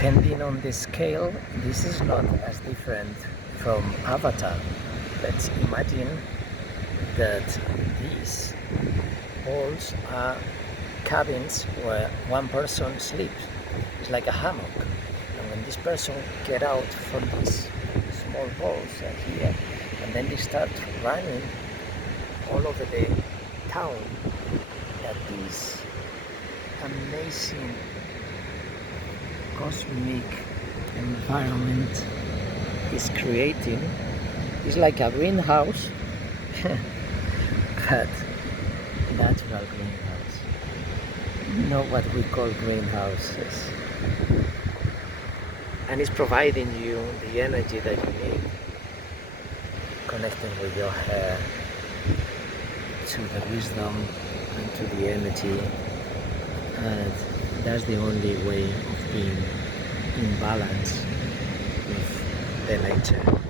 depending on the scale, this is not as different from Avatar. Let's imagine that these halls are cabins where one person sleeps. It's like a hammock. And when this person get out from these small balls here, and then they start running all over the town, that this amazing cosmic environment is creating. It's like a greenhouse, but natural greenhouse, not what we call greenhouses. And it's providing you the energy that you need, connecting with your hair to the wisdom and to the energy, and that's the only way of being in balance with the nature.